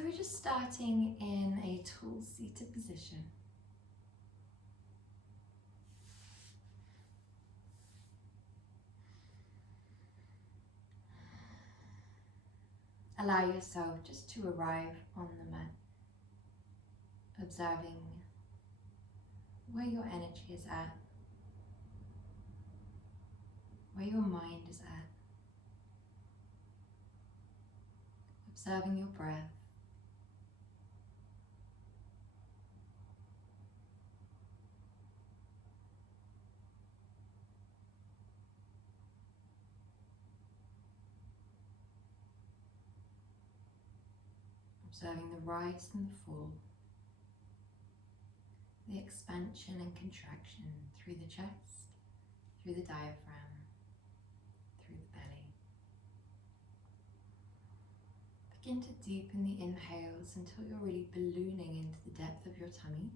So we're just starting in a tall seated position. Allow yourself just to arrive on the mat, observing where your energy is at, where your mind is at, observing your breath. Observing the rise and the fall, the expansion and contraction through the chest, through the diaphragm, through the belly. Begin to deepen the inhales until you're really ballooning into the depth of your tummy.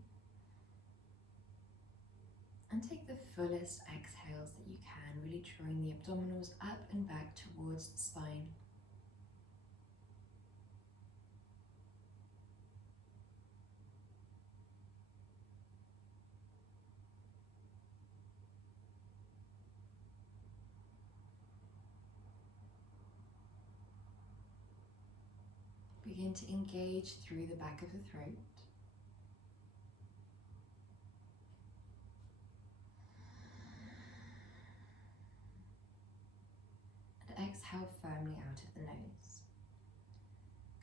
And take the fullest exhales that you can, really drawing the abdominals up and back towards the spine. Begin to engage through the back of the throat. And exhale firmly out of the nose,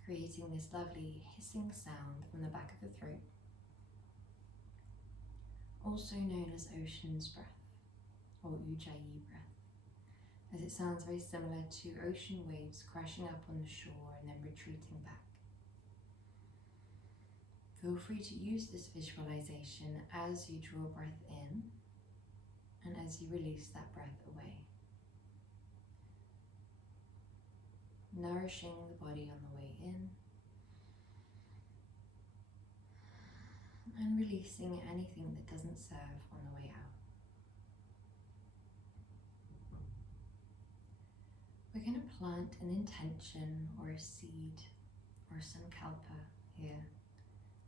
creating this lovely hissing sound from the back of the throat, also known as ocean's breath or Ujjayi breath, as it sounds very similar to ocean waves crashing up on the shore and then retreating back. Feel free to use this visualization as you draw breath in and as you release that breath away. Nourishing the body on the way in and releasing anything that doesn't serve on the way out. We're going to plant an intention or a seed or a sankalpa here,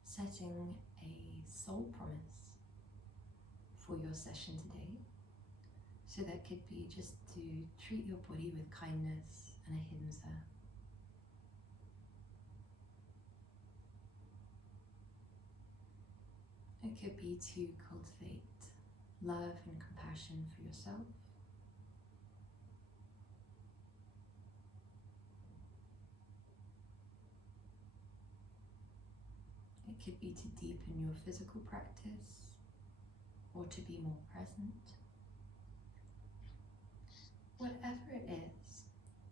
setting a soul promise for your session today. So that could be just to treat your body with kindness and ahimsa. It could be to cultivate love and compassion for yourself. It could be to deepen your physical practice or to be more present. Whatever it is,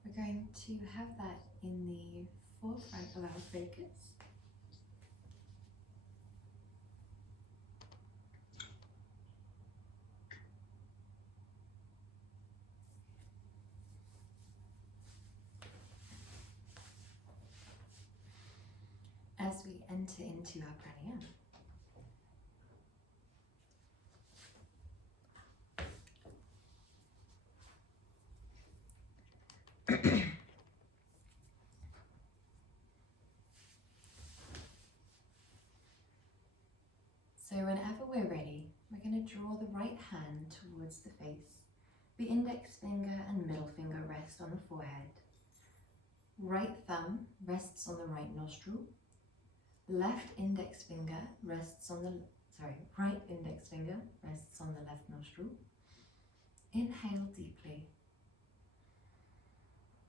we're going to have that in the forefront of our focus. As we enter into our pranayama. So whenever we're ready, we're going to draw the right hand towards the face. The index finger and middle finger rest on the forehead. Right thumb rests on the right nostril. Left index finger rests on the, right index finger rests on the left nostril. Inhale deeply.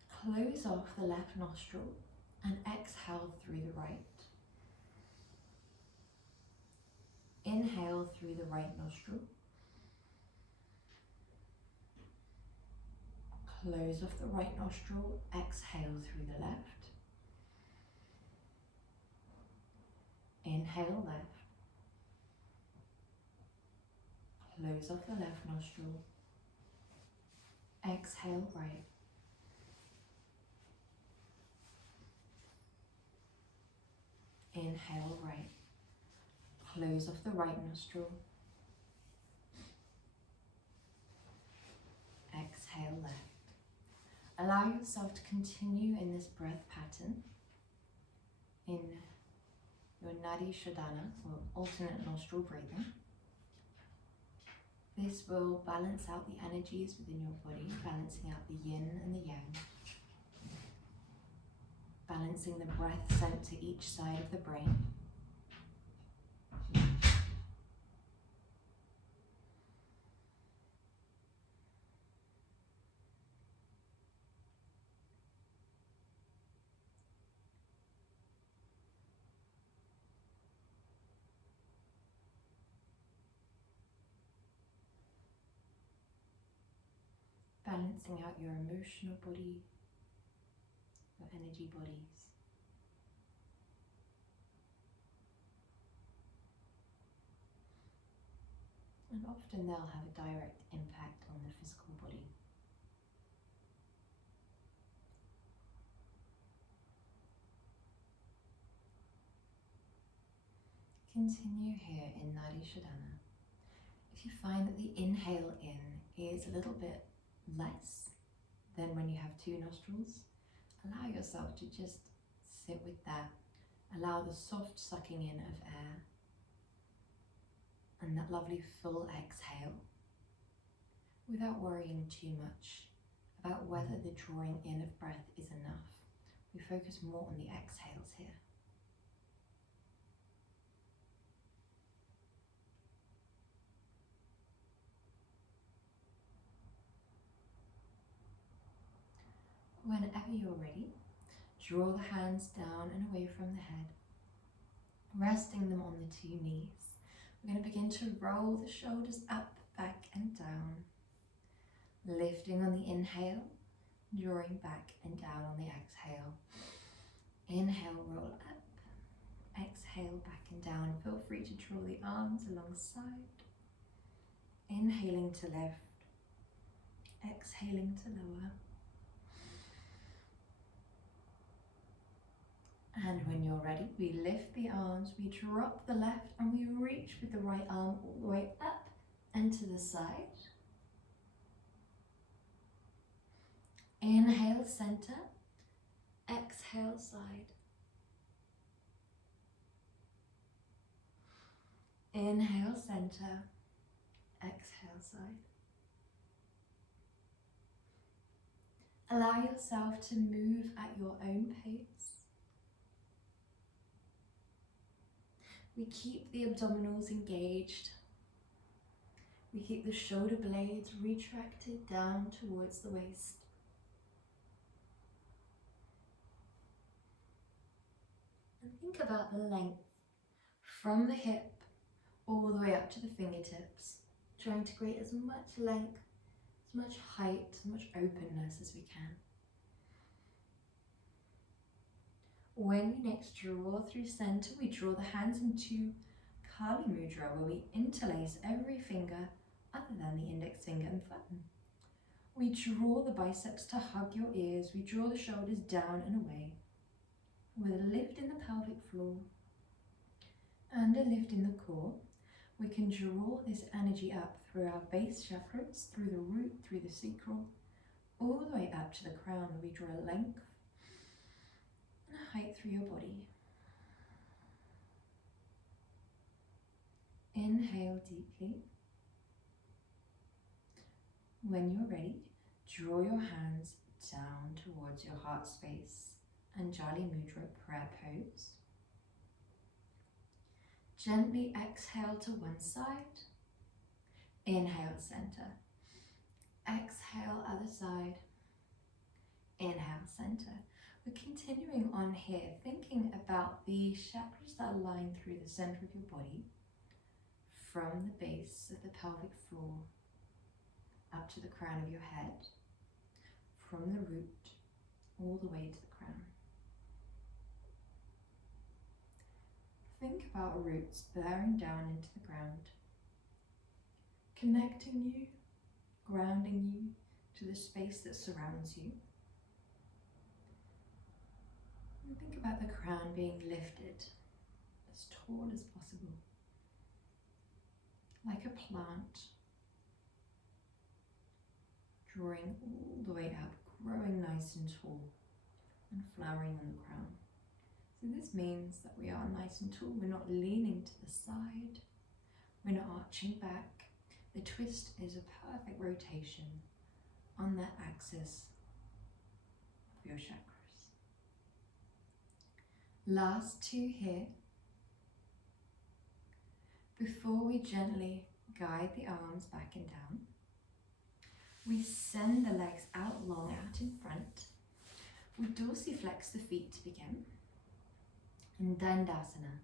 Close off the left nostril and exhale through the right. Inhale through the right nostril. Close off the right nostril, exhale through the left. Inhale left. Close off the left nostril. Exhale right. Inhale right. Close off the right nostril. Exhale left. Allow yourself to continue in this breath pattern. in your Nadi Shodhana, or alternate nostril breathing. This will balance out the energies within your body, balancing out the yin and the yang, balancing the breath sent to each side of the brain. Balancing out your emotional body, your energy bodies. And often they'll have a direct impact on the physical body. Continue here in Nadi Shodhana. If you find that the inhale in is a little bit less than when you have two nostrils, allow yourself to just sit with that. Allow the soft sucking in of air and that lovely full exhale without worrying too much about whether the drawing in of breath is enough. We focus more on the exhales here. Whenever you're ready, draw the hands down and away from the head, resting them on the two knees. We're going to begin to roll the shoulders up, back and down, lifting on the inhale, drawing back and down on the exhale. Inhale, roll up, exhale, back and down. Feel free to draw the arms alongside, inhaling to lift, exhaling to lower. And when you're ready, we lift the arms, we drop the left and we reach with the right arm all the way up and to the side. Inhale, center, exhale, side. Inhale, center, exhale, side. Allow yourself to move at your own pace. We keep the abdominals engaged. We keep the shoulder blades retracted down towards the waist. And think about the length from the hip all the way up to the fingertips, trying to create as much length, as much height, as much openness as we can. When we next draw through center, we draw the hands into Kali Mudra, where we interlace every finger other than the index finger and thumb. We draw the biceps to hug your ears. We draw the shoulders down and away, with a lift in the pelvic floor and a lift in the core. We can draw this energy up through our base chakras, through the root, through the sacral, all the way up to the crown, where we draw a length and a height through your body. Inhale deeply. When you're ready, draw your hands down towards your heart space, Anjali Mudra prayer pose. Gently exhale to one side. Inhale, center. Exhale, other side. Inhale, center. We're continuing on here, thinking about the chakras that align through the center of your body, from the base of the pelvic floor up to the crown of your head, from the root all the way to the crown. Think about roots bearing down into the ground, connecting you, grounding you to the space that surrounds you. And think about the crown being lifted as tall as possible, like a plant, drawing all the way up, growing nice and tall and flowering on the crown. So this means that we are nice and tall. We're not leaning to the side. We're not arching back. The twist is a perfect rotation on that axis of your chakras. Last two here. Before we gently guide the arms back and down, we send the legs out long, out in front. We dorsiflex the feet to begin. In Dandasana.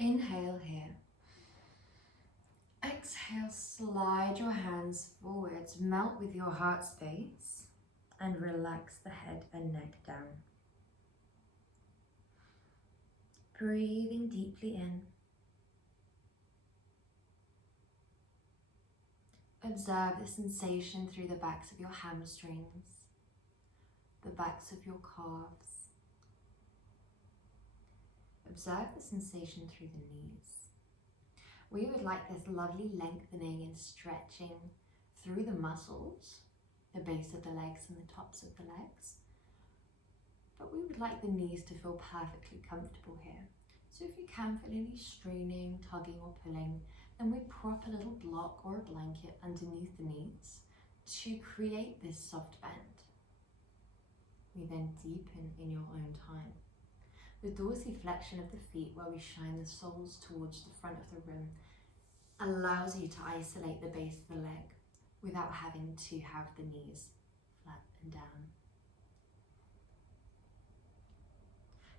Inhale here. Exhale, slide your hands forwards, melt with your heart space, and relax the head and neck down. Breathing deeply in. Observe the sensation through the backs of your hamstrings, the backs of your calves. Observe the sensation through the knees. We would like this lovely lengthening and stretching through the muscles, the base of the legs and the tops of the legs. But we would like the knees to feel perfectly comfortable here. So if you can feel any straining, tugging or pulling, then we prop a little block or a blanket underneath the knees to create this soft bend. We then deepen in your own time. The dorsiflexion of the feet, where we shine the soles towards the front of the room, allows you to isolate the base of the leg without having to have the knees flat and down.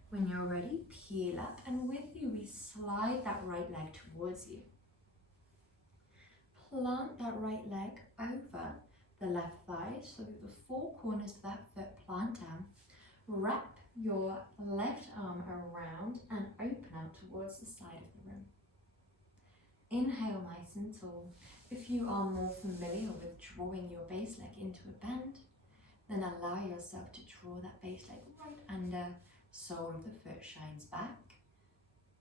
When you're ready, peel up, and with you we slide that right leg towards you. Plant that right leg over the left thigh so that the four corners of that foot plant down. Wrap your left arm around and open out towards the side of the room. Inhale nice and tall. If you are more familiar with drawing your base leg into a bend, then allow yourself to draw that base leg right under. Sole of the foot shines back,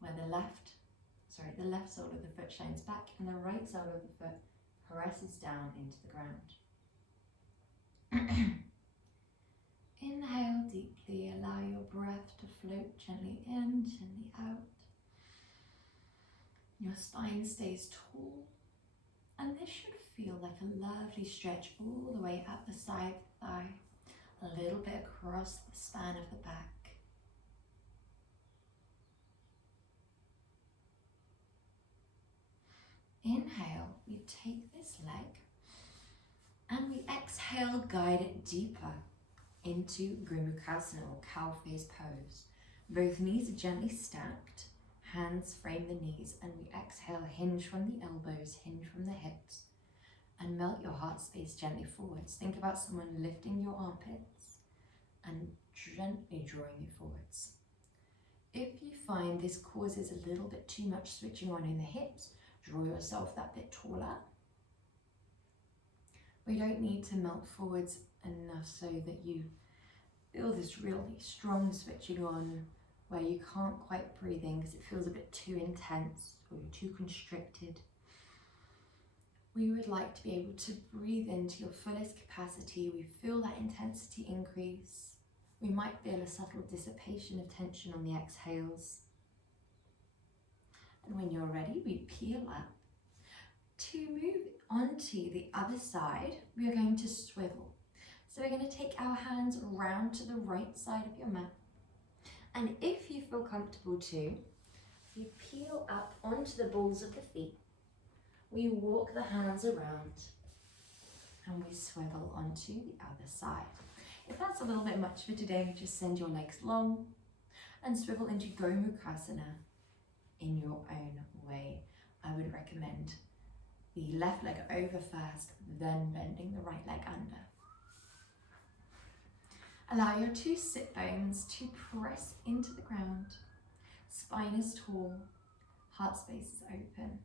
where the left sole of the foot shines back and the right sole of the foot presses down into the ground. Inhale deeply, allow your breath to float gently in, gently out. Your spine stays tall, and this should feel like a lovely stretch all the way up the side of the thigh, a little bit across the span of the back. Inhale, we take this leg and we exhale, guide it deeper into Gurmukhasana or cow face pose. Both knees are gently stacked, hands frame the knees, and we exhale, hinge from the elbows, hinge from the hips, and melt your heart space gently forwards. Think about someone lifting your armpits and gently drawing you forwards. If you find this causes a little bit too much switching on in the hips, draw yourself that bit taller. We don't need to melt forwards enough so that you feel this really strong switching on where you can't quite breathe in because it feels a bit too intense or you're too constricted. We would like to be able to breathe into your fullest capacity. We feel that intensity increase. We might feel a subtle dissipation of tension on the exhales. And when you're ready, we peel up. To move onto the other side, we are going to swivel. So we're going to take our hands around to the right side of your mat. And if you feel comfortable too, we peel up onto the balls of the feet. We walk the hands around and we swivel onto the other side. If that's a little bit much for today, just send your legs long and swivel into Gomukhasana in your own way. I would recommend the left leg over first, then bending the right leg under. Allow your two sit bones to press into the ground. Spine is tall, heart space is open.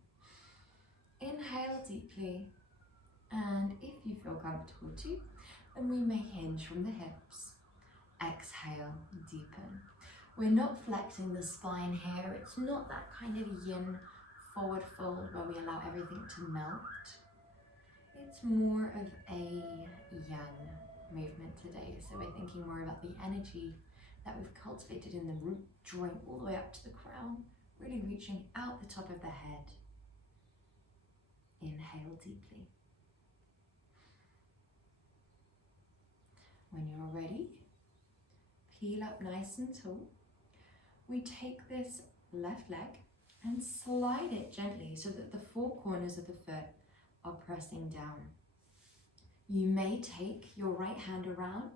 Inhale deeply, and if you feel comfortable too, then we may hinge from the hips. Exhale, deepen. We're not flexing the spine here. It's not that kind of yin forward fold where we allow everything to melt. It's more of a yang movement today. So we're thinking more about the energy that we've cultivated in the root, drawing all the way up to the crown, really reaching out the top of the head. Inhale deeply. When you're ready, peel up nice and tall. We take this left leg and slide it gently so that the four corners of the foot are pressing down. You may take your right hand around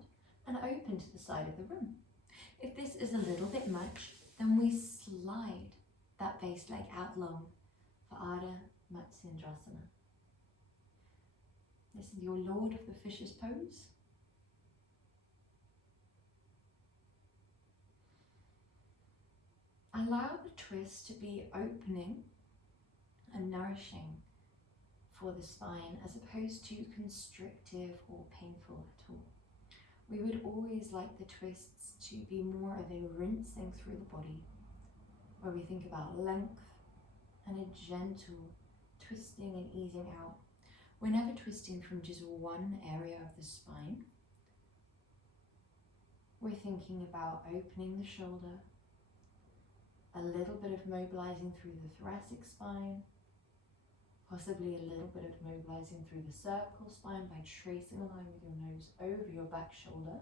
and open to the side of the room. If this is a little bit much, then we slide that base leg out long for Ardha Matsyendrasana. This is your Lord of the Fishes pose. Allow the twist to be opening and nourishing for the spine as opposed to constrictive or painful at all. We would always like the twists to be more of a rinsing through the body, where we think about length and a gentle twisting and easing out. We're never twisting from just one area of the spine. We're thinking about opening the shoulder, a little bit of mobilizing through the thoracic spine, possibly a little bit of mobilizing through the cervical spine by tracing a line with your nose over your back shoulder.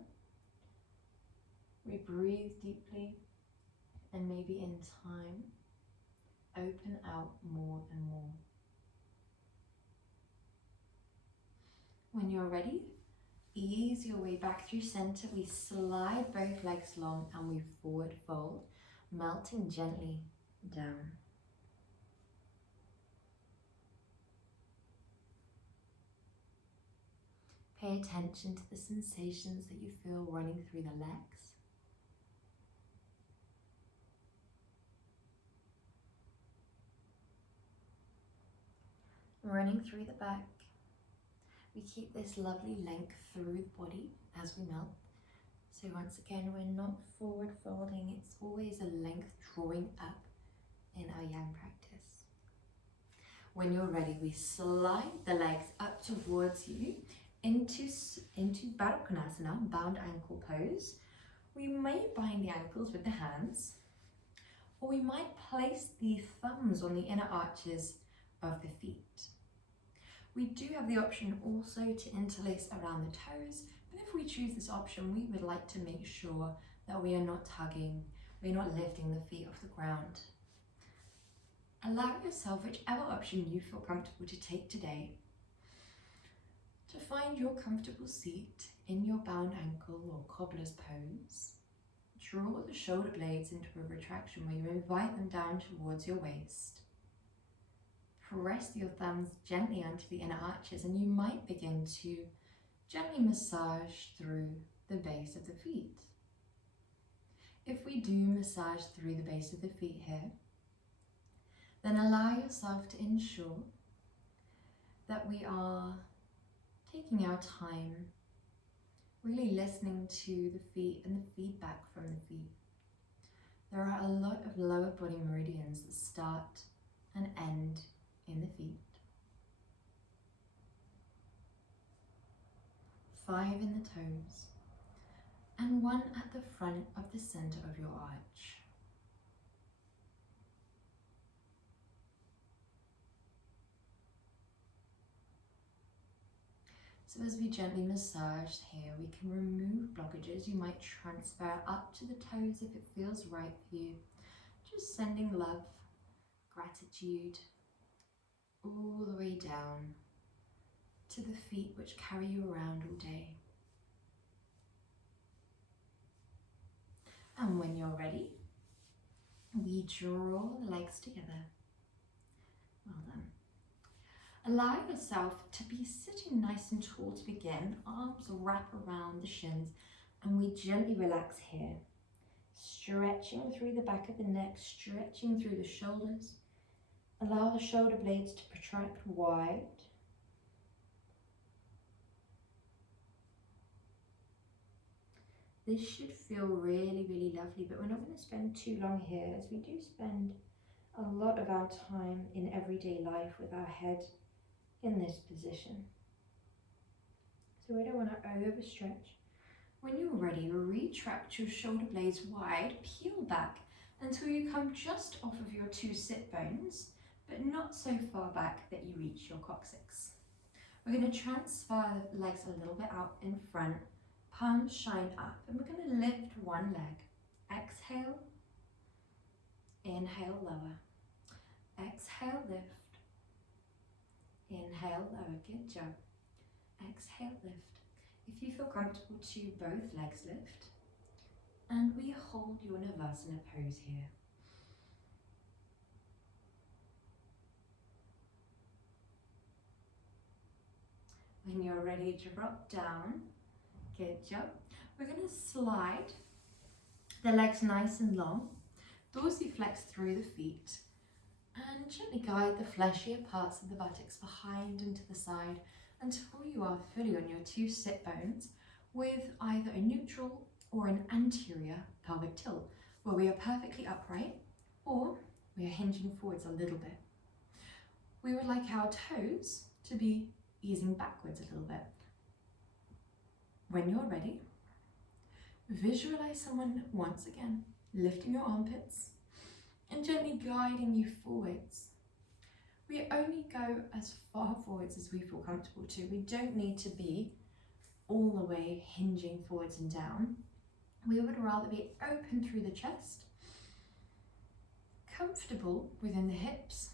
We breathe deeply and maybe in time, open out more and more. When you're ready, ease your way back through center. We slide both legs long and we forward fold, melting gently down. Pay attention to the sensations that you feel running through the legs. Running through the back. We keep this lovely length through the body as we melt. So once again, we're not forward folding, it's always a length drawing up in our yang practice. When you're ready, we slide the legs up towards you into Baddha Konasana, bound ankle pose. We may bind the ankles with the hands, or we might place the thumbs on the inner arches of the feet. We do have the option also to interlace around the toes, but if we choose this option, we would like to make sure that we are not tugging, we're not lifting the feet off the ground. Allow yourself whichever option you feel comfortable to take today, to find your comfortable seat in your bound ankle or cobbler's pose. Draw the shoulder blades into a retraction where you invite them down towards your waist. Press your thumbs gently onto the inner arches and you might begin to gently massage through the base of the feet. If we do massage through the base of the feet here, then allow yourself to ensure that we are taking our time, really listening to the feet and the feedback from the feet. There are a lot of lower body meridians that start and end in the feet. 5 in the toes, and 1 at the front of the center of your arch. So as we gently massage here, we can remove blockages. You might transfer up to the toes if it feels right for you. Just sending love, gratitude, all the way down to the feet which carry you around all day. And when you're ready, we draw the legs together. Well done. Allow yourself to be sitting nice and tall to begin. Arms wrap around the shins and we gently relax here. Stretching through the back of the neck, stretching through the shoulders. Allow the shoulder blades to protract wide. This should feel really, really lovely, but we're not going to spend too long here as we do spend a lot of our time in everyday life with our head in this position. So we don't want to overstretch When you're ready, retract your shoulder blades wide, peel back until you come just off of your 2 sit bones, but not so far back that you reach your coccyx. We're going to transfer the legs a little bit out in front, palms shine up, and we're going to lift one leg. Exhale, inhale, lower. Exhale, lift. Inhale, lower. Good job. Exhale, lift. If you feel comfortable to both legs lift, and we hold your Savasana pose here. When you're ready, drop down. Good job. We're going to slide the legs nice and long, dorsiflex through the feet, and gently guide the fleshier parts of the buttocks behind and to the side until you are fully on your 2 sit bones with either a neutral or an anterior pelvic tilt, where we are perfectly upright or we are hinging forwards a little bit. We would like our toes to be easing backwards a little bit. When you're ready, visualize someone once again lifting your armpits and gently guiding you forwards. We only go as far forwards as we feel comfortable to. We don't need to be all the way hinging forwards and down. We would rather be open through the chest, comfortable within the hips,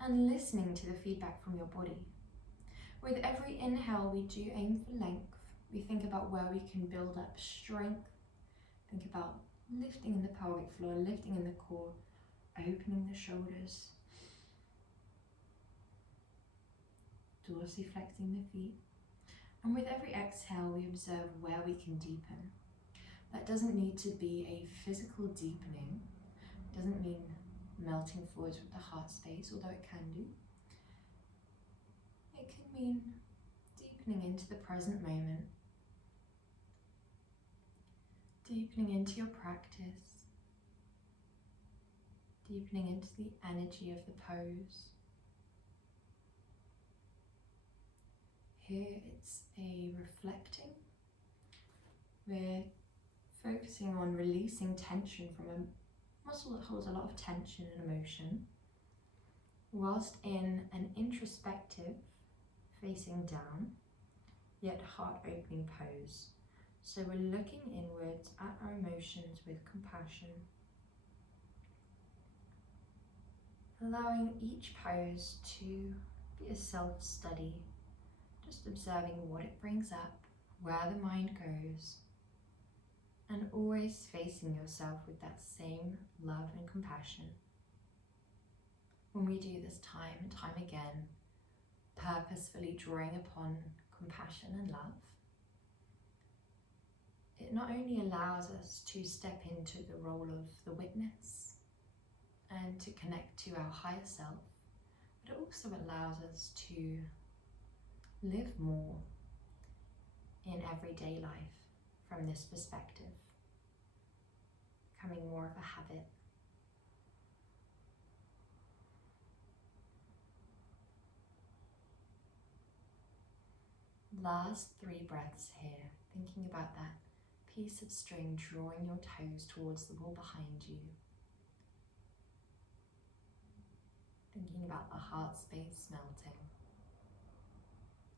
and listening to the feedback from your body. With every inhale, we do aim for length. We think about where we can build up strength. Think about lifting in the pelvic floor, lifting in the core, opening the shoulders, dorsiflexing the feet. And with every exhale, we observe where we can deepen. That doesn't need to be a physical deepening. It doesn't mean melting forwards with the heart space, although it can do. It can mean deepening into the present moment, deepening into your practice, deepening into the energy of the pose. Here it's a reflecting. We're focusing on releasing tension from a muscle that holds a lot of tension and emotion, whilst in an introspective, facing down, yet heart-opening pose. So we're looking inwards at our emotions with compassion, allowing each pose to be a self-study, just observing what it brings up, where the mind goes, and always facing yourself with that same love and compassion. When we do this time and time again, purposefully drawing upon compassion and love, it not only allows us to step into the role of the witness and to connect to our higher self, but it also allows us to live more in everyday life from this perspective, becoming more of a habit. Last 3 breaths here, thinking about that piece of string, drawing your toes towards the wall behind you. Thinking about the heart space melting.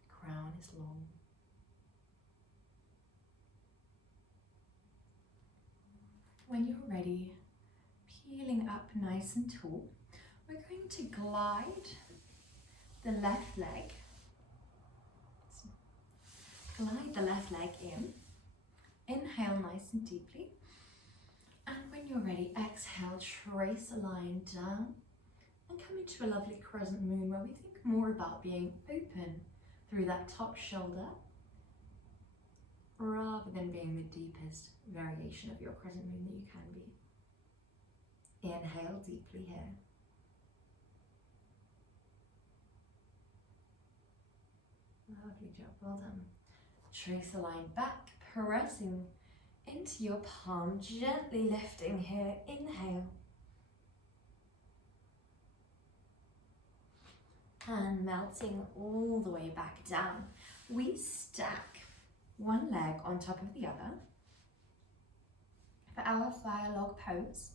Crown is long. When you're ready, peeling up nice and tall, we're going to glide the left leg. Glide the left leg in. Inhale nice and deeply. And when you're ready, exhale, trace a line down and come into a lovely crescent moon where we think more about being open through that top shoulder rather than being the deepest variation of your crescent moon that you can be. Inhale deeply here. Lovely job, well done. Trace a line back, pressing into your palm, gently lifting here. Inhale. And melting all the way back down. We stack one leg on top of the other for our fire log pose.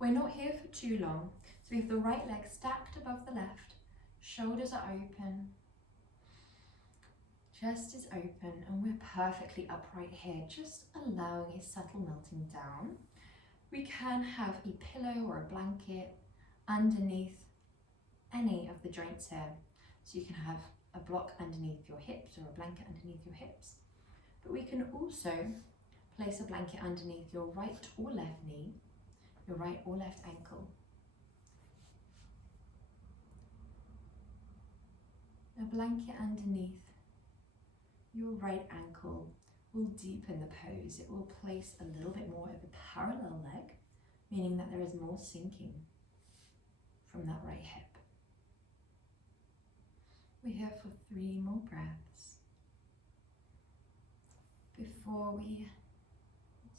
We're not here for too long, so we have the right leg stacked above the left, shoulders are open, chest is open, and we're perfectly upright here, just allowing a subtle melting down. We can have a pillow or a blanket underneath any of the joints here. So you can have a block underneath your hips or a blanket underneath your hips. But we can also place a blanket underneath your right or left knee, your right or left ankle. A blanket underneath your right ankle will deepen the pose. It will place a little bit more of a parallel leg, meaning that there is more sinking from that right hip. We're here for 3 more breaths before we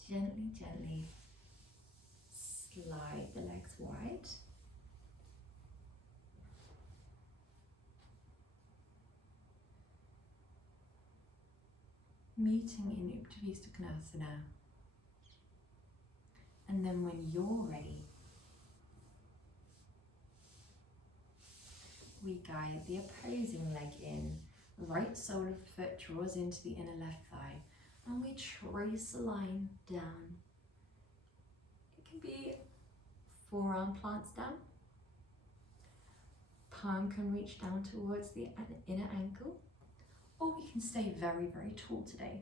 gently slide the legs wide. Meeting in Uttanasana Konasana. And then when you're ready, we guide the opposing leg in. Right sole of the foot draws into the inner left thigh, and we trace a line down. It can be forearm plants down. Palm can reach down towards the inner ankle, or we can stay very tall today.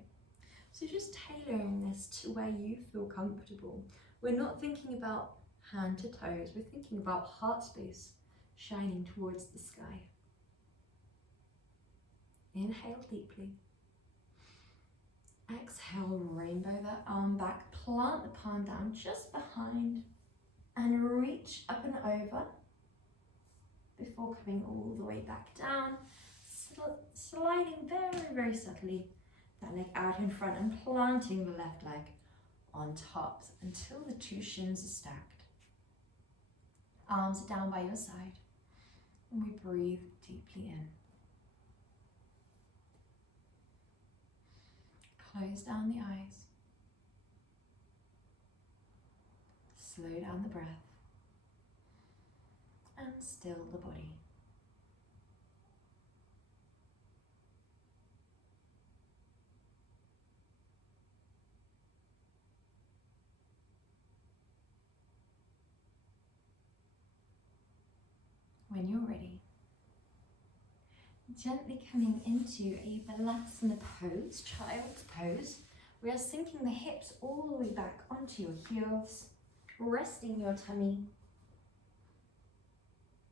So just tailoring this to where you feel comfortable. We're not thinking about hand to toes, we're thinking about heart space shining towards the sky. Inhale deeply. Exhale, rainbow that arm back, plant the palm down just behind and reach up and over before coming all the way back down, sliding very subtly that leg out in front and planting the left leg on top until the 2 shins are stacked. Arms are down by your side, and we breathe deeply in. Close down the eyes. Slow down the breath. And still the body. When you're ready, gently coming into a Balasana pose, child's pose. We are sinking the hips all the way back onto your heels, resting your tummy,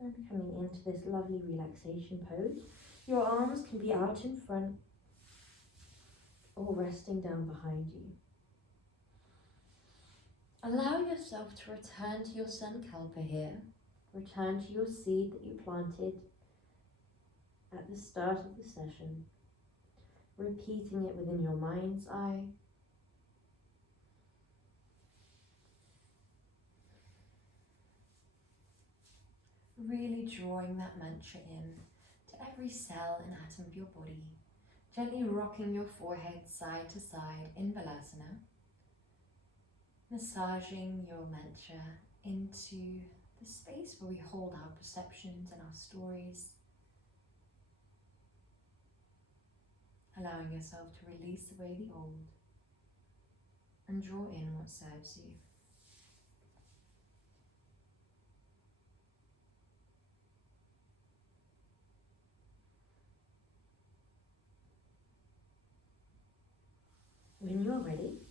and coming into this lovely relaxation pose. Your arms can be out in front or resting down behind you. Allow yourself to return to your Sankalpa here. Return to your seed that you planted at the start of the session, repeating it within your mind's eye. Really drawing that mantra in to every cell and atom of your body, gently rocking your forehead side to side in Balasana, massaging your mantra into the space where we hold our perceptions and our stories, allowing yourself to release away the old and draw in what serves you. When you're ready,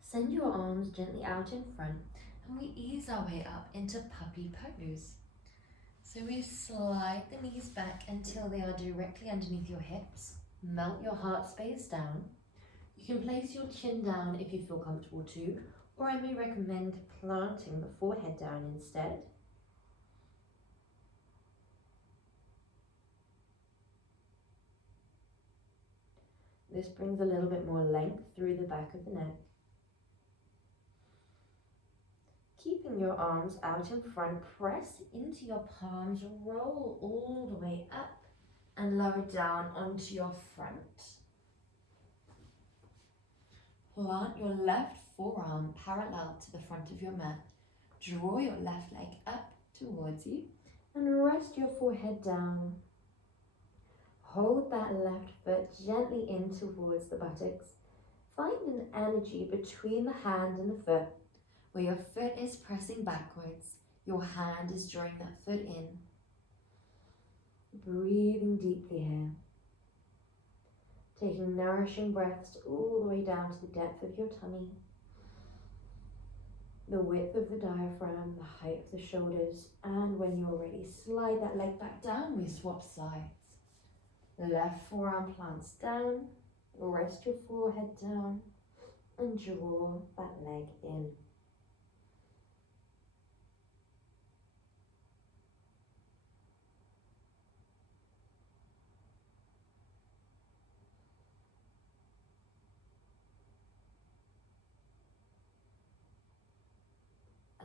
send your arms gently out in front and we ease our way up into puppy pose. So we slide the knees back until they are directly underneath your hips. Melt your heart space down. You can place your chin down if you feel comfortable too, or I may recommend planting the forehead down instead. This brings a little bit more length through the back of the neck. Keeping your arms out in front, press into your palms, roll all the way up and lower down onto your front. Plant your left forearm parallel to the front of your mat. Draw your left leg up towards you and rest your forehead down. Hold that left foot gently in towards the buttocks. Find an energy between the hand and the foot, where your foot is pressing backwards, your hand is drawing that foot in. Breathing deeply here. Taking nourishing breaths all the way down to the depth of your tummy, the width of the diaphragm, the height of the shoulders, and when you're ready, slide that leg back down. We swap sides. The left forearm plants down, rest your forehead down, and draw that leg in.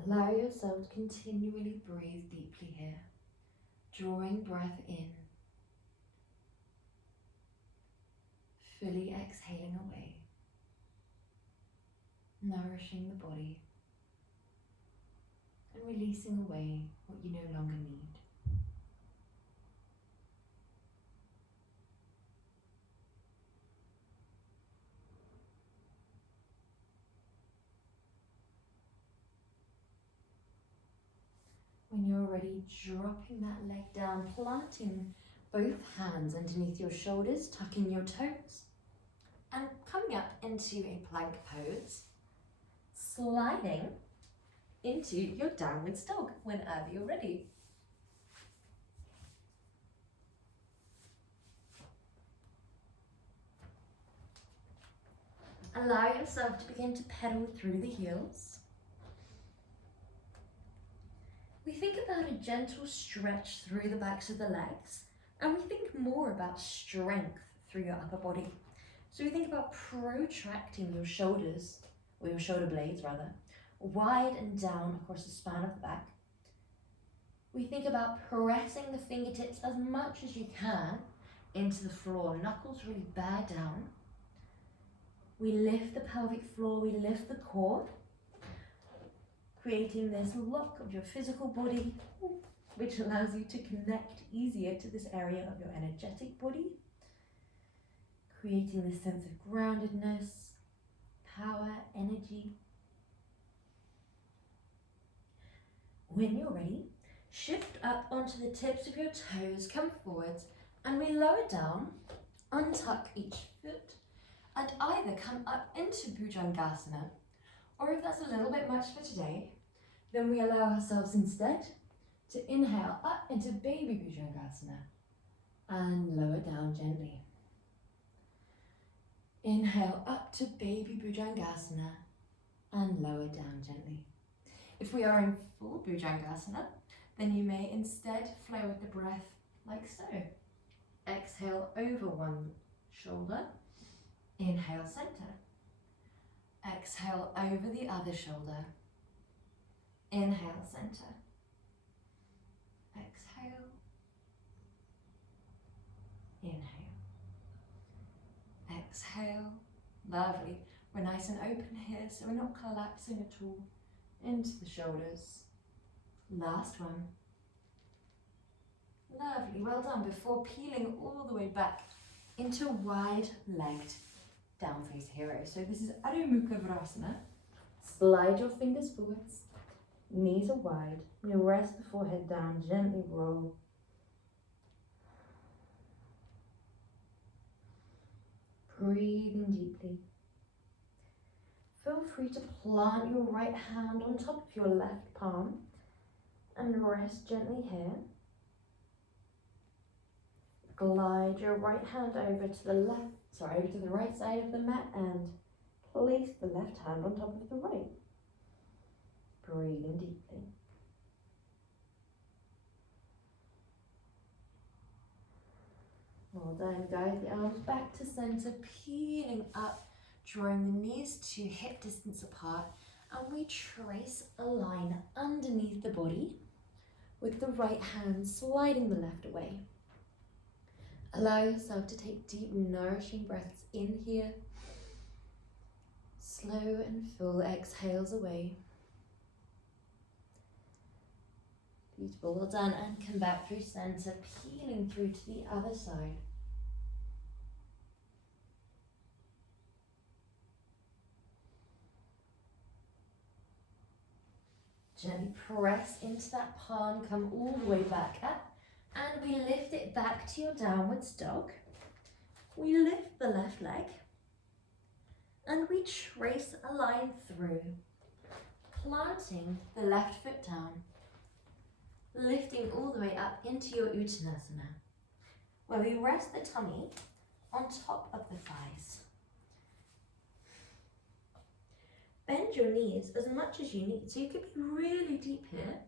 Allow yourself to continually breathe deeply here, drawing breath in, fully exhaling away, nourishing the body, and releasing away what you no longer need. When you're ready, dropping that leg down, planting both hands underneath your shoulders, tucking your toes, and coming up into a plank pose, sliding into your downwards dog whenever you're ready. Allow yourself to begin to pedal through the heels. We think about a gentle stretch through the backs of the legs, and we think more about strength through your upper body. So we think about protracting your shoulders, or your shoulder blades rather, wide and down across the span of the back. We think about pressing the fingertips as much as you can into the floor, knuckles really bear down. We lift the pelvic floor, we lift the core, creating this lock of your physical body, which allows you to connect easier to this area of your energetic body, creating this sense of groundedness, power, energy. When you're ready, shift up onto the tips of your toes, come forwards, and we lower down, untuck each foot, and either come up into Bhujangasana, or if that's a little bit much for today, then we allow ourselves instead to inhale up into Baby Bhujangasana and lower down gently. Inhale up to Baby Bhujangasana and lower down gently. If we are in full Bhujangasana, then you may instead flow with the breath like so. Exhale over one shoulder, inhale center. Exhale over the other shoulder. Inhale, center. Exhale. Inhale. Exhale. Lovely. We're nice and open here, so we're not collapsing at all into the shoulders. Last one. Lovely. Well done. Before peeling all the way back into wide-legged down face hero. So this is Adho Mukha Vrasana. Slide your fingers forwards, knees are wide. You rest the forehead down, gently roll. Breathing deeply. Feel free to plant your right hand on top of your left palm and rest gently here. Glide your right hand over to the right side of the mat and place the left hand on top of the right. Breathing deeply. Well done. Guide the arms back to center, peeling up, drawing the knees to hip distance apart, and we trace a line underneath the body with the right hand sliding the left away. Allow yourself to take deep, nourishing breaths in here. Slow and full exhales away. Beautiful, well done, and come back through center, peeling through to the other side. Gently press into that palm, come all the way back up, and we lift it back to your downwards dog. We lift the left leg, and we trace a line through, planting the left foot down, lifting all the way up into your Uttanasana, where we rest the tummy on top of the thighs. Bend your knees as much as you need. So you could be really deep here,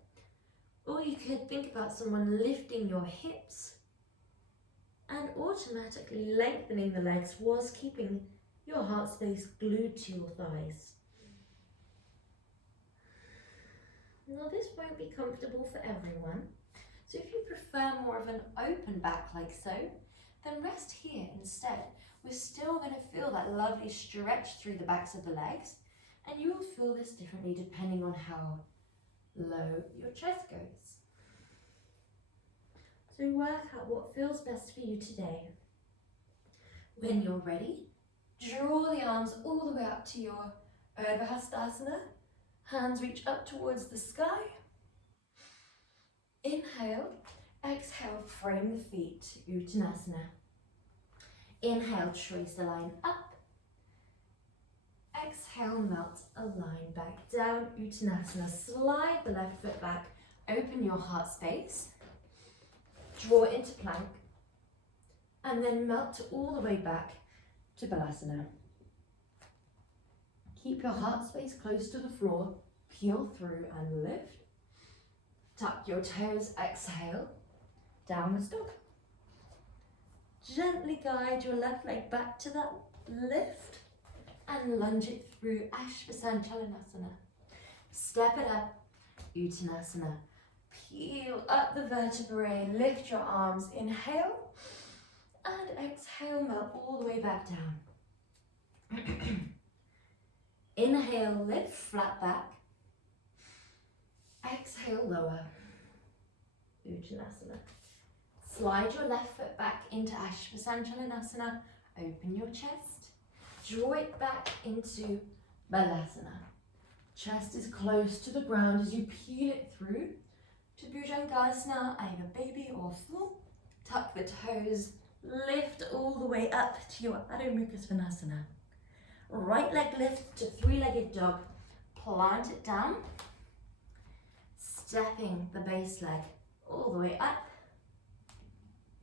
or you could think about someone lifting your hips and automatically lengthening the legs whilst keeping your heart space glued to your thighs. Now this won't be comfortable for everyone, so if you prefer more of an open back like so, then rest here instead. We're still going to feel that lovely stretch through the backs of the legs, and you will feel this differently depending on how low your chest goes. So work out what feels best for you today. When you're ready, draw the arms all the way up to your Urdhva Hastasana. Hands reach up towards the sky. Inhale, exhale, frame the feet, Uttanasana. Inhale, trace the line up. Exhale, melt a line back down, Uttanasana. Slide the left foot back, open your heart space, draw into plank, and then melt all the way back to Balasana. Keep your heart space close to the floor, peel through and lift. Tuck your toes, exhale, downward dog. Gently guide your left leg back to that lift and lunge it through Savasana. Step it up, Uttanasana. Peel up the vertebrae, lift your arms, inhale, and exhale, melt all the way back down. Inhale, lift, flat back. Exhale, lower, Uttanasana. Slide your left foot back into Savasana. Open your chest. Draw it back into Balasana. Chest is close to the ground as you peel it through to Bhujangasana, either baby or full. Tuck the toes, lift all the way up to your Adho Mukha Svanasana. Right leg lift to three-legged dog. Plant it down, stepping the base leg all the way up,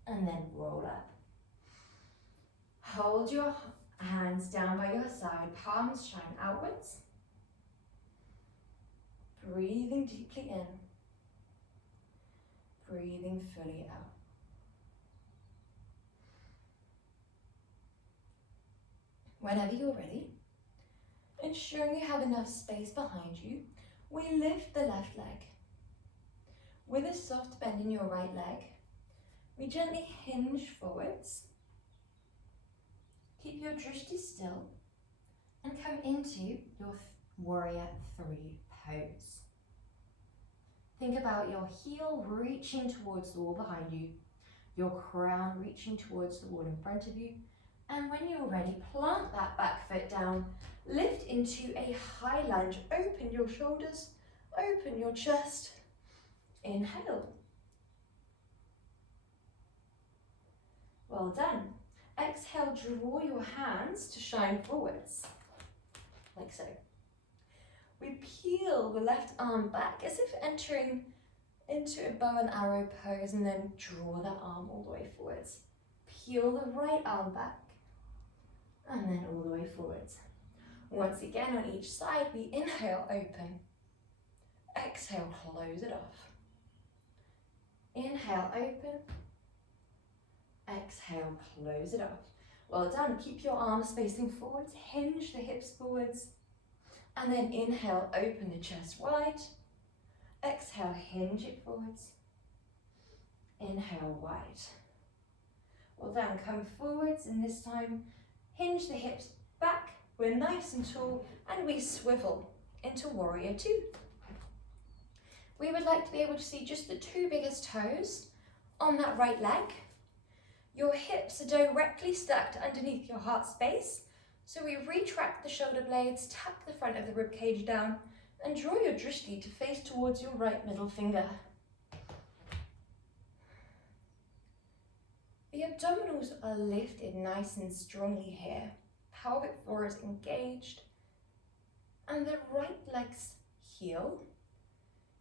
and then roll up. Hold your hands down by your side, palms shine outwards. Breathing deeply in, breathing fully out. Whenever you're ready, ensuring you have enough space behind you, we lift the left leg. With a soft bend in your right leg, we gently hinge forwards. Keep your drishti still and come into your warrior three pose. Think about your heel reaching towards the wall behind you, your crown reaching towards the wall in front of you, and when you're ready, plant that back foot down, lift into a high lunge, open your shoulders, open your chest, inhale. Well done. Exhale, draw your hands to shine forwards, like so. We peel the left arm back as if entering into a bow and arrow pose, and then draw that arm all the way forwards. Peel the right arm back, and then all the way forwards. Once again on each side, we inhale, open. Exhale, close it off. Inhale, open. Exhale, close it off. Well done. Keep your arms facing forwards, hinge the hips forwards, and then inhale, open the chest wide. Exhale, hinge it forwards. Inhale, wide. Well done. Come forwards, and this time hinge the hips back We're nice and tall, and we swivel into warrior two. We would like to be able to see just the two biggest toes on that right leg. Your hips are directly stacked underneath your heart space. So we retract the shoulder blades, tap the front of the rib cage down, and draw your drishti to face towards your right middle finger. The abdominals are lifted nice and strongly here. Pelvic floor is engaged. And the right leg's heel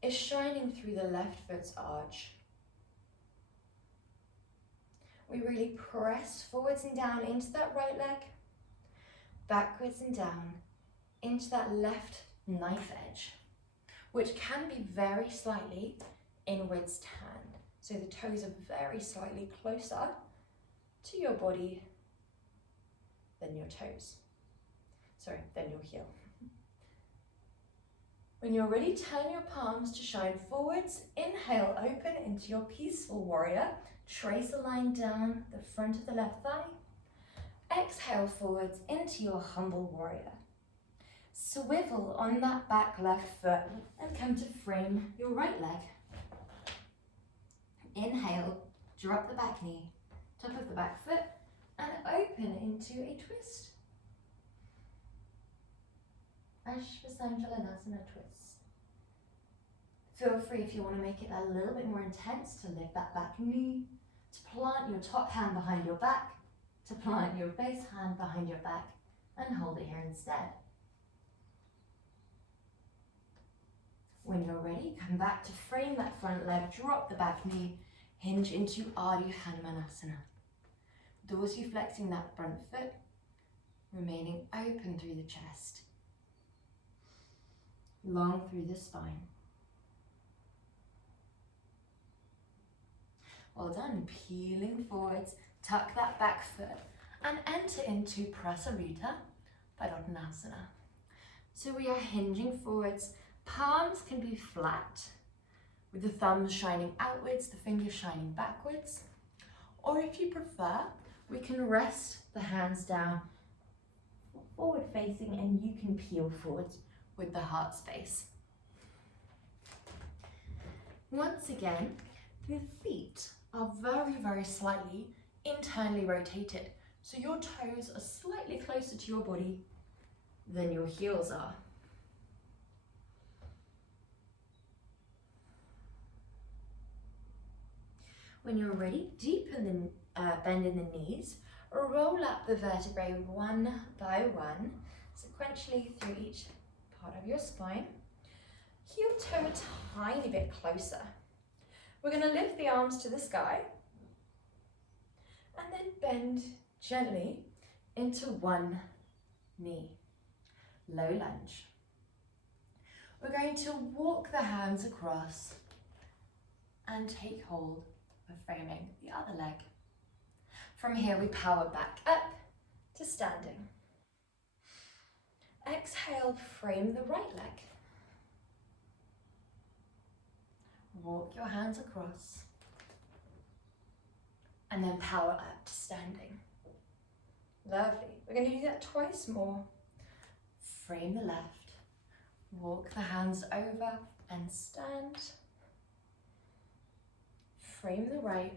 is shining through the left foot's arch. We really press forwards and down into that right leg, backwards and down into that left knife edge, which can be very slightly inwards turned. So the toes are very slightly closer to your body than your toes. Than your heel. When you're ready, turn your palms to shine forwards. Inhale, open into your peaceful warrior. Trace a line down the front of the left thigh. Exhale forwards into your humble warrior. Swivel on that back left foot and come to frame your right leg. Inhale, drop the back knee, top of the back foot, and open into a twist. Savasana twist. Feel free, if you want to make it a little bit more intense, to lift that back knee, to plant your top hand behind your back, to plant your base hand behind your back, and hold it here instead. When you're ready, come back to frame that front leg, drop the back knee, hinge into Ardha Hanumanasana. Dorsiflexing that front foot, remaining open through the chest, long through the spine. Well done. Peeling forwards, tuck that back foot and enter into Prasarita, Padottanasana. So we are hinging forwards. Palms can be flat, with the thumbs shining outwards, the fingers shining backwards. Or if you prefer, we can rest the hands down, forward facing, and you can peel forwards with the heart space. Once again, the feet are very, very slightly internally rotated. So your toes are slightly closer to your body than your heels are. When you're ready, deepen the bend in the knees, roll up the vertebrae one by one, sequentially through each part of your spine. Heel toe a tiny bit closer. We're going to lift the arms to the sky and then bend gently into one knee. Low lunge. We're going to walk the hands across and take hold of framing the other leg. From here we power back up to standing. Exhale, frame the right leg. Walk your hands across and then power up to standing. Lovely. We're going to do that twice more. Frame the left, walk the hands over and stand. Frame the right,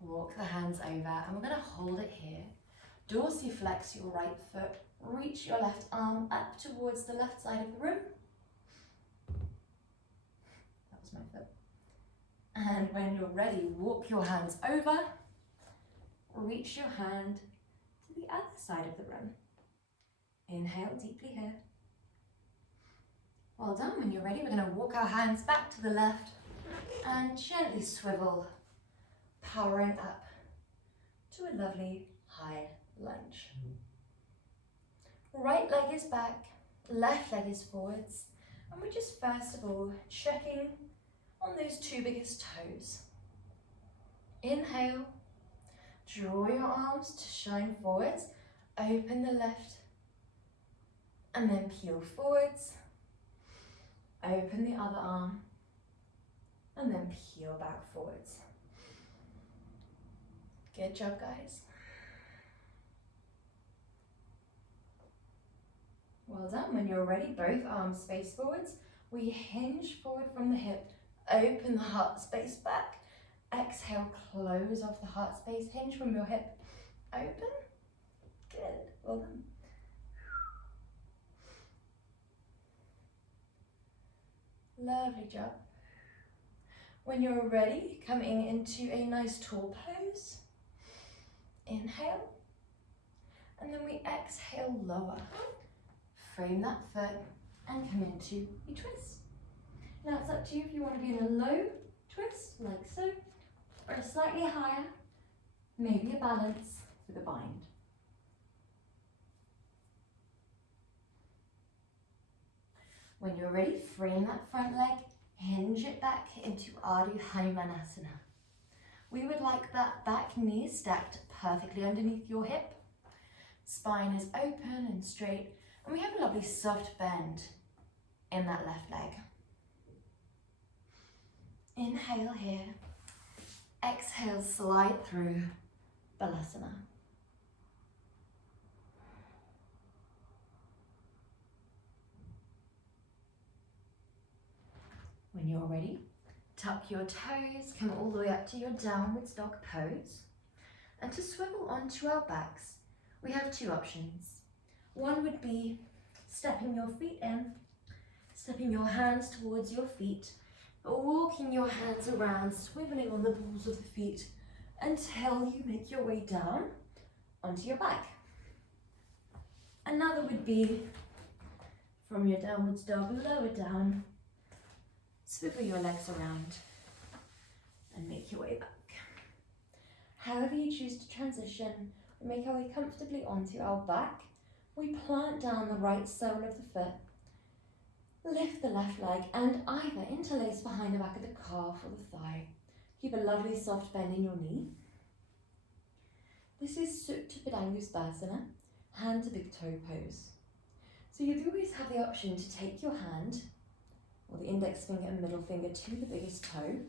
walk the hands over, and we're going to hold it here. Dorsiflex your right foot, reach your left arm up towards the left side of the room. That was my foot. And when you're ready, walk your hands over, reach your hand to the other side of the room. Inhale deeply here. Well done. When you're ready, we're going to walk our hands back to the left and gently swivel, powering up to a lovely high lunge. Right leg is back, left leg is forwards, and we're just first of all checking on those two biggest toes. Inhale, draw your arms to shine forwards, open the left, and then peel forwards, open the other arm, and then peel back forwards. Good job, guys. Well done. When you're ready, both arms face forwards. We hinge forward from the hip, open the heart space back. Exhale, close off the heart space, hinge from your hip, open. Good, well done. Lovely job. When you're ready, coming into a nice tall pose. Inhale, and then we exhale, lower. Frame that foot and come into a twist. Now it's up to you if you want to be in a low twist, like so, or a slightly higher, maybe a balance with a bind. When you're ready, frame that front leg, hinge it back into Ardha Hanumanasana. We would like that back knee stacked perfectly underneath your hip. Spine is open and straight, and we have a lovely soft bend in that left leg. Inhale here. Exhale, slide through Balasana. When you're ready, tuck your toes, come all the way up to your downwards dog pose. And to swivel onto our backs, we have two options. One would be stepping your feet in, stepping your hands towards your feet, but walking your hands around, swiveling on the balls of the feet until you make your way down onto your back. Another would be from your downwards dog, lower down, swivel your legs around and make your way back. However you choose to transition, we make our way comfortably onto our back. We plant down the right sole of the foot, lift the left leg and either interlace behind the back of the calf or the thigh. Keep a lovely soft bend in your knee. This is Supta Padangusthasana, hand to big toe pose. So you'd always have the option to take your hand, or the index finger and middle finger, to the biggest toe.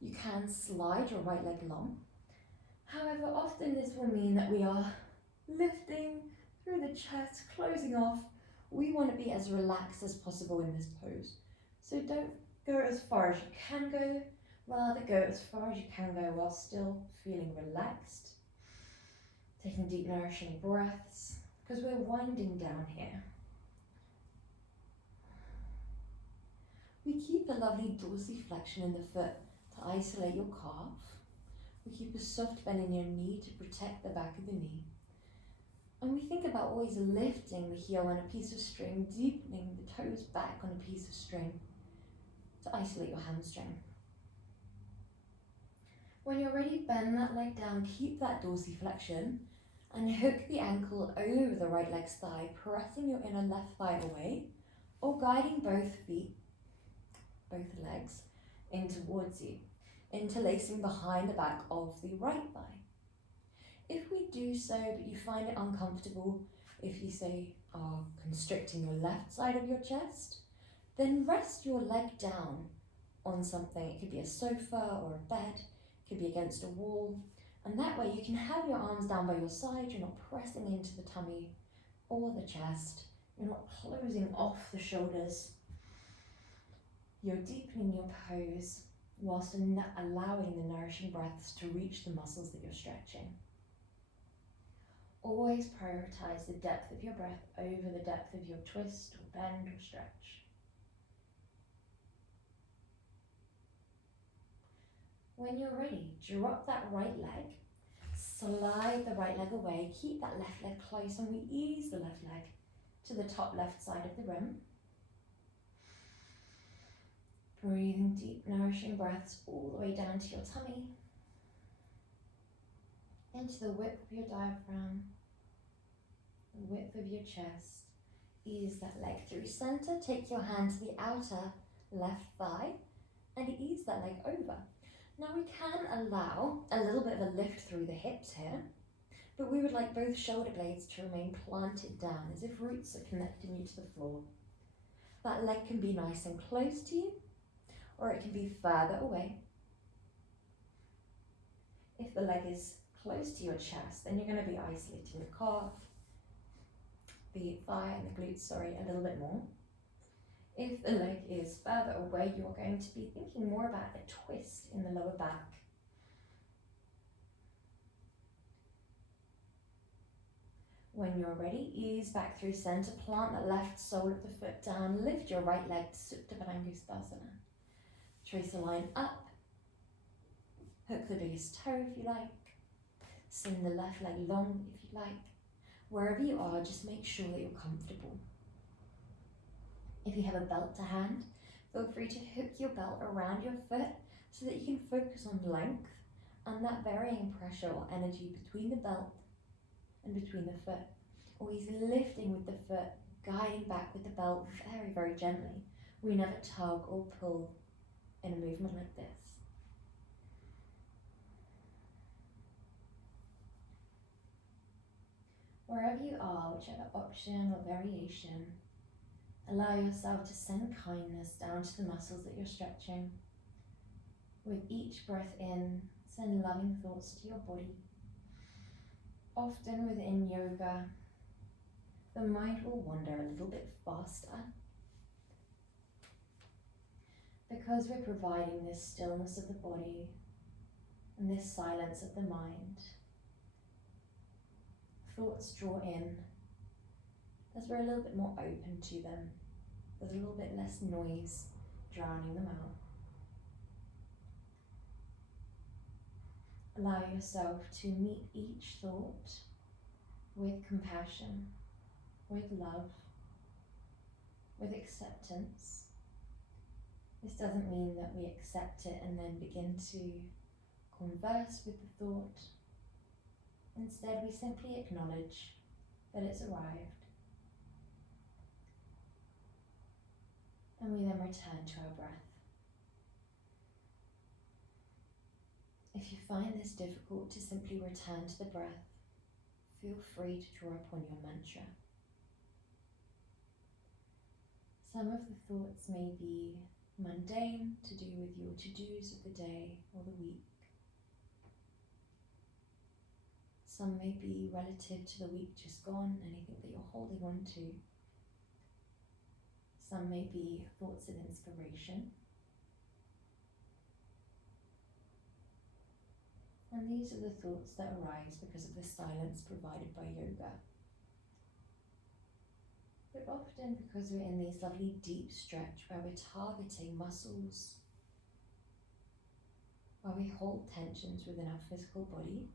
You can slide your right leg long. However, often this will mean that we are lifting through the chest, closing off. We want to be as relaxed as possible in this pose. So don't go as far as you can go, rather go as far as you can go while still feeling relaxed. Taking deep nourishing breaths, because we're winding down here. We keep a lovely dorsiflexion in the foot to isolate your calf. We keep a soft bend in your knee to protect the back of the knee. And we think about always lifting the heel on a piece of string, deepening the toes back on a piece of string to isolate your hamstring. When you're ready, bend that leg down, keep that dorsiflexion, and hook the ankle over the right leg's thigh, pressing your inner left thigh away, or guiding both feet, both legs, in towards you, interlacing behind the back of the right thigh. If we do so, but you find it uncomfortable, if you say are constricting your left side of your chest, then rest your leg down on something. It could be a sofa or a bed, it could be against a wall, and that way you can have your arms down by your side. You're not pressing into the tummy or the chest, you're not closing off the shoulders. You're deepening your pose whilst allowing the nourishing breaths to reach the muscles that you're stretching. Always prioritize the depth of your breath over the depth of your twist or bend or stretch. When you're ready, drop that right leg, slide the right leg away, keep that left leg close, and we ease the left leg to the top left side of the rim. Breathing deep, nourishing breaths all the way down to your tummy, into the width of your diaphragm, the width of your chest. Ease that leg through center, take your hand to the outer left thigh, and ease that leg over. Now we can allow a little bit of a lift through the hips here, but we would like both shoulder blades to remain planted down as if roots are connecting you to the floor. That leg can be nice and close to you, or it can be further away. If the leg is close to your chest, then you're going to be isolating the calf, the thigh and the glutes, a little bit more. If the leg is further away, you're going to be thinking more about a twist in the lower back. When you're ready, ease back through center, plant the left sole of the foot down, lift your right leg to Supta Padangusthasana. Trace a line up, hook the biggest toe if you like, send the left leg long if you like. Wherever you are, just make sure that you're comfortable. If you have a belt to hand, feel free to hook your belt around your foot so that you can focus on length and that varying pressure or energy between the belt and between the foot. Always lifting with the foot, guiding back with the belt very, very gently. We never tug or pull in a movement like this. Wherever you are, whichever option or variation, allow yourself to send kindness down to the muscles that you're stretching. With each breath in, send loving thoughts to your body. Often within yoga, the mind will wander a little bit faster because we're providing this stillness of the body and this silence of the mind. Thoughts draw in as we're a little bit more open to them. There's a little bit less noise drowning them out. Allow yourself to meet each thought with compassion, with love, with acceptance. This doesn't mean that we accept it and then begin to converse with the thought. Instead, we simply acknowledge that it's arrived. And we then return to our breath. If you find this difficult to simply return to the breath, feel free to draw upon your mantra. Some of the thoughts may be mundane, to do with your to-dos of the day or the week. Some may be relative to the week just gone, anything that you're holding on to. Some may be thoughts of inspiration. And these are the thoughts that arise because of the silence provided by yoga. But often because we're in this lovely deep stretch where we're targeting muscles, where we hold tensions within our physical body,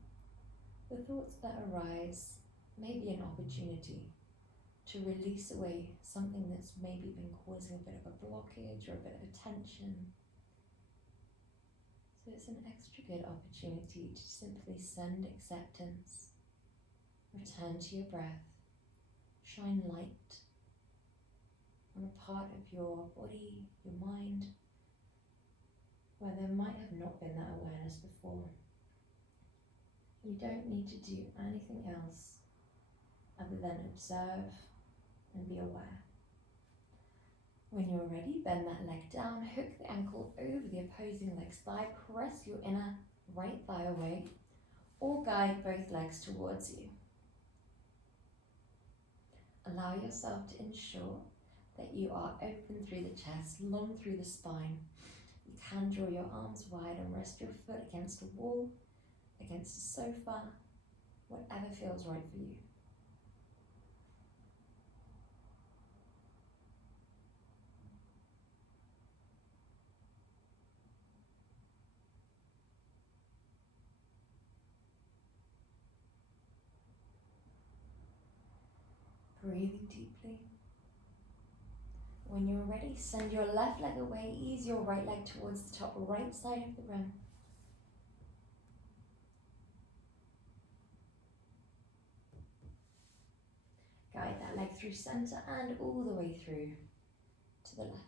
the thoughts that arise may be an opportunity to release away something that's maybe been causing a bit of a blockage or a bit of a tension. So it's an extra good opportunity to simply send acceptance, return to your breath, shine light on a part of your body, your mind, where there might have not been that awareness before. You don't need to do anything else other than observe and be aware. When you're ready, bend that leg down, hook the ankle over the opposing leg's thigh, press your inner right thigh away, or guide both legs towards you. Allow yourself to ensure that you are open through the chest, long through the spine. You can draw your arms wide and rest your foot against a wall, against a sofa, whatever feels right for you. Breathing deeply. When you're ready, send your left leg away, ease your right leg towards the top right side of the room. Guide that leg through center and all the way through to the left.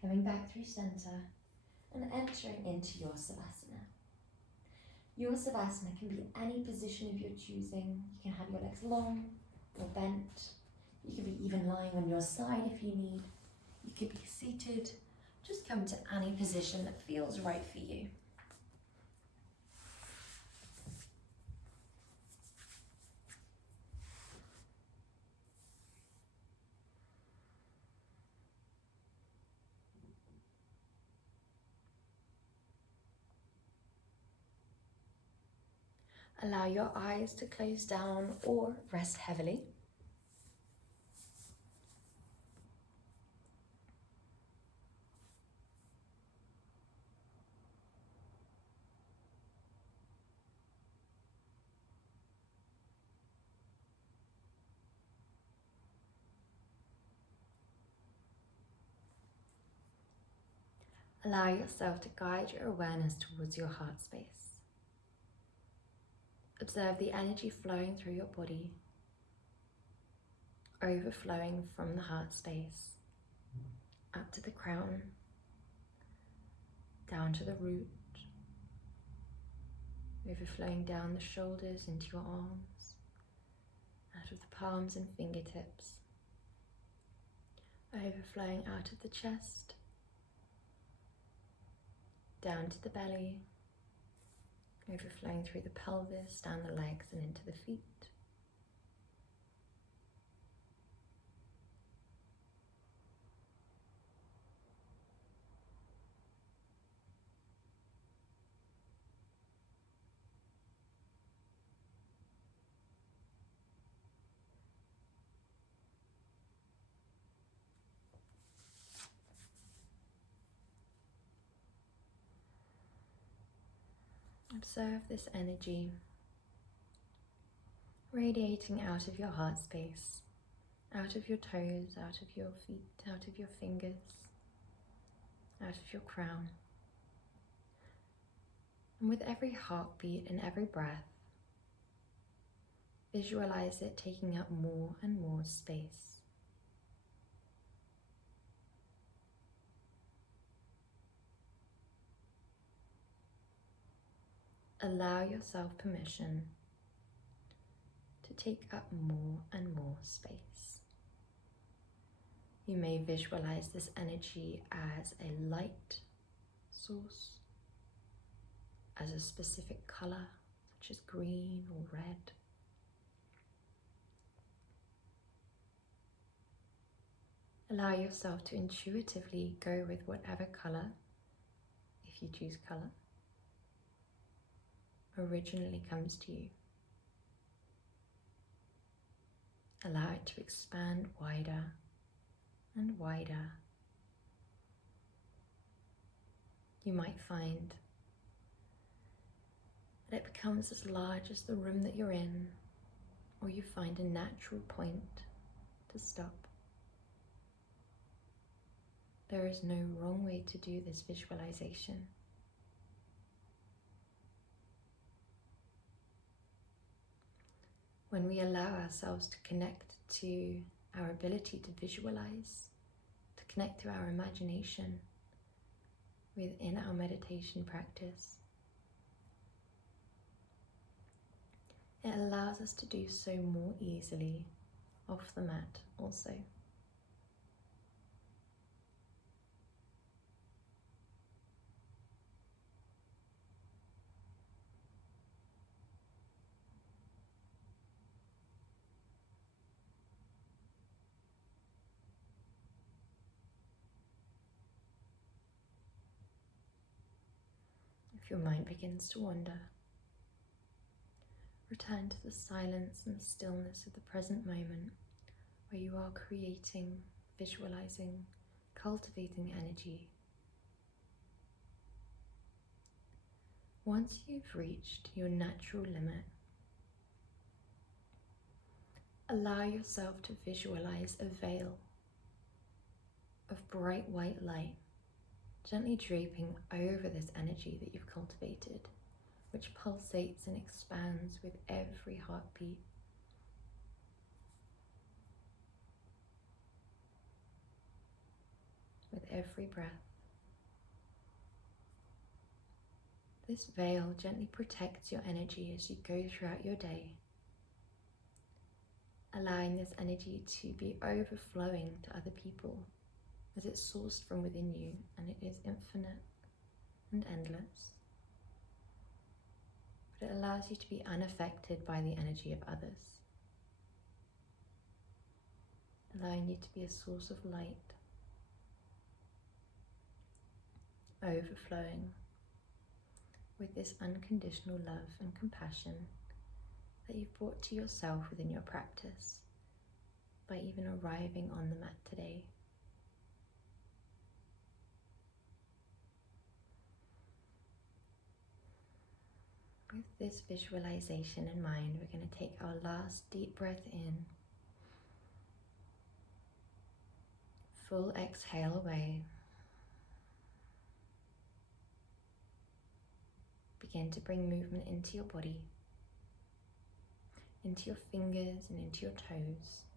Coming back through center and entering into your Savasana. Your Savasana can be any position of your choosing. You can have your legs long or bent. You can be even lying on your side if you need. You could be seated. Just come to any position that feels right for you. Allow your eyes to close down or rest heavily. Allow yourself to guide your awareness towards your heart space. Observe the energy flowing through your body, overflowing from the heart space, up to the crown, down to the root, overflowing down the shoulders into your arms, out of the palms and fingertips, overflowing out of the chest, down to the belly, overflowing through the pelvis, down the legs and into the feet. Observe this energy radiating out of your heart space, out of your toes, out of your feet, out of your fingers, out of your crown. And with every heartbeat and every breath, visualize it taking up more and more space. Allow yourself permission to take up more and more space. You may visualize this energy as a light source, as a specific color, such as green or red. Allow yourself to intuitively go with whatever color, if you choose color, originally comes to you. Allow it to expand wider and wider. You might find that it becomes as large as the room that you're in, or you find a natural point to stop. There is no wrong way to do this visualization. When we allow ourselves to connect to our ability to visualize, to connect to our imagination within our meditation practice, it allows us to do so more easily off the mat also. If your mind begins to wander, return to the silence and the stillness of the present moment, where you are creating, visualizing, cultivating energy. Once you've reached your natural limit, allow yourself to visualize a veil of bright white light gently draping over this energy that you've cultivated, which pulsates and expands with every heartbeat. With every breath. This veil gently protects your energy as you go throughout your day, allowing this energy to be overflowing to other people as it's sourced from within you, and it is infinite and endless. But it allows you to be unaffected by the energy of others, allowing you to be a source of light, overflowing with this unconditional love and compassion that you've brought to yourself within your practice by even arriving on the mat today. With this visualization in mind, we're going to take our last deep breath in. Full exhale away. Begin to bring movement into your body, into your fingers and into your toes.